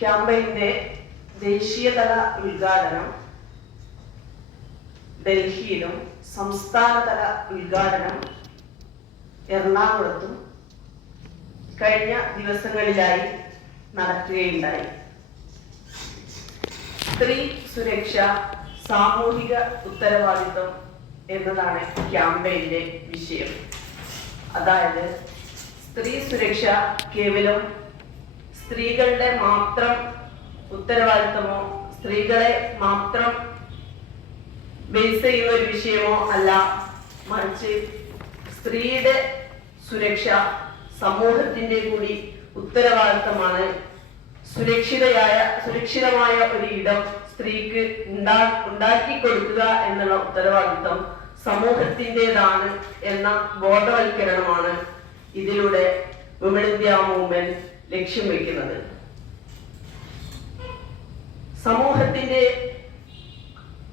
ക്യാമ്പയിന്റെ ദേശീയതല ഉദ്ഘാടനം ഡൽഹിയിലും സംസ്ഥാനതല ഉദ്ഘാടനം എറണാകുളത്തും കഴിഞ്ഞ ദിവസങ്ങളിലായി നടക്കുകയുണ്ടായി. സ്ത്രീ സുരക്ഷ സാമൂഹിക ഉത്തരവാദിത്വം എന്നതാണ് ക്യാമ്പയിന്റെ വിഷയം. അതായത് സ്ത്രീ സുരക്ഷ കേവലം സ്ത്രീകളുടെ മാത്രം ഉത്തരവാദിത്തമോ സ്ത്രീകളെ മാത്രം ബേസ് ചെയ്യുന്ന ഒരു വിഷയമോ അല്ല. മറിച്ച് സ്ത്രീയുടെ സുരക്ഷ സമൂഹത്തിന്റെ കൂടി ഉത്തരവാദിത്തമാണ്. സുരക്ഷിതയായ സുരക്ഷിതമായ ഒരു ഇടം സ്ത്രീക്ക് ഉണ്ടാ ഉണ്ടാക്കി കൊടുക്കുക എന്നുള്ള ഉത്തരവാദിത്തം സമൂഹത്തിന്റെതാണ് എന്ന ബോധവൽക്കരണമാണ് ഇതിലൂടെ വിമൻ ഇന്ത്യ മൂവ്മെന്റ് ലക്ഷ്യം വയ്ക്കുന്നത്. സമൂഹത്തിന്റെ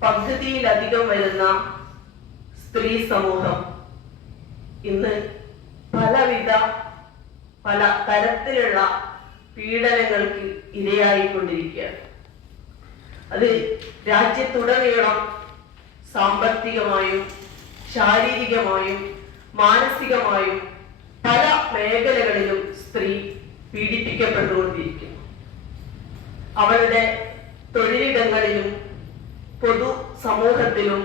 പദ്ധതിയിലധികം വരുന്ന സ്ത്രീ സമൂഹം ഇന്ന് പലവിധ പല തരത്തിലുള്ള പീഡനങ്ങൾക്ക് ഇരയായിക്കൊണ്ടിരിക്കുകയാണ്. അത് രാജ്യത്തുടനീളം സാമ്പത്തികമായും ശാരീരികമായും മാനസികമായും പല മേഖലകളിലും സ്ത്രീ പീഡിപ്പിക്കപ്പെട്ടുകൊണ്ടിരിക്കുന്നു അവരുടെ തൊഴിലിടങ്ങളിലും പൊതു സമൂഹത്തിലും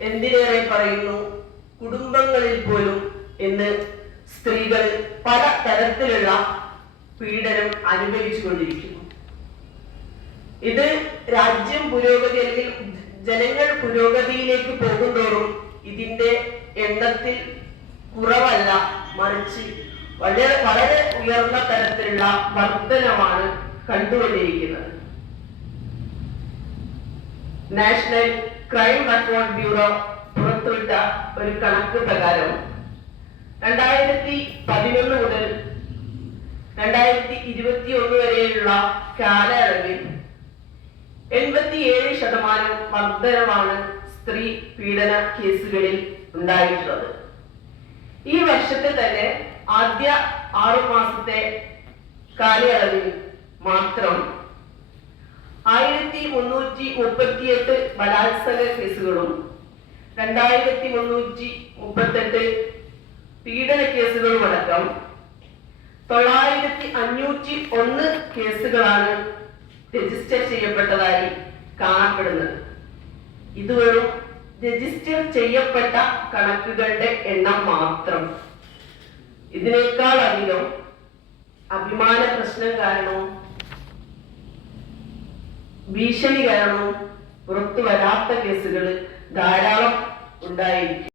എന്തിനേറെ പറയുന്നു? കുടുംബങ്ങളിൽ പോലും ഇന്ന് സ്ത്രീകൾ പല തരത്തിലുള്ള പീഡനം അനുഭവിച്ചുകൊണ്ടിരിക്കുന്നു. ഇത് രാജ്യം പുരോഗതി അല്ലെങ്കിൽ ജനങ്ങൾ പുരോഗതിയിലേക്ക് പോകുന്തോറും ഇതിന്റെ എണ്ണത്തിൽ കുറവല്ല മറിച്ച് വളരെ വളരെ ഉയർന്ന തരത്തിലുള്ള വർധനമാണ് കണ്ടുകൊണ്ടിരിക്കുന്നത് നാഷണൽ ക്രൈം റെക്കോർഡ് ബ്യൂറോ പുറത്തുവിട്ട ഒരു കണക്ക് പ്രകാരം രണ്ടായിരത്തി പതിനൊന്ന് മുതൽ രണ്ടായിരത്തി ഇരുപത്തി ഒന്ന് വരെയുള്ള കാലയളവിൽ എൺപത്തിയേഴ് ശതമാനം വർധനമാണ് സ്ത്രീ പീഡന കേസുകളിൽ ഉണ്ടായിട്ടുള്ളത്. ഈ വർഷത്തിൽ തന്നെ ആദ്യ ആറു മാസത്തെ കാലയളവിൽ മാത്രം ആയിരത്തി മുന്നൂറ്റി മുപ്പത്തിയെട്ട് ബലാത്സംഗ കേസുകളും രണ്ടായിരത്തി മുന്നൂറ്റി മുപ്പത്തെട്ട് പീഡന കേസുകളും അടക്കം തൊള്ളായിരത്തി അഞ്ഞൂറ്റി ഒന്ന് കേസുകളാണ് രജിസ്റ്റർ ചെയ്യപ്പെട്ടതായി കാണപ്പെടുന്നത്. ഇത് വെറും രജിസ്റ്റർ ചെയ്യപ്പെട്ട കണക്കുകളുടെ എണ്ണം മാത്രം. ഇതിനേക്കാൾ അധികം അഭിമാന പ്രശ്നം കാരണവും ഭീഷണി കാരണവും പുറത്തു വരാത്ത കേസുകൾ ധാരാളം ഉണ്ടായിരിക്കും.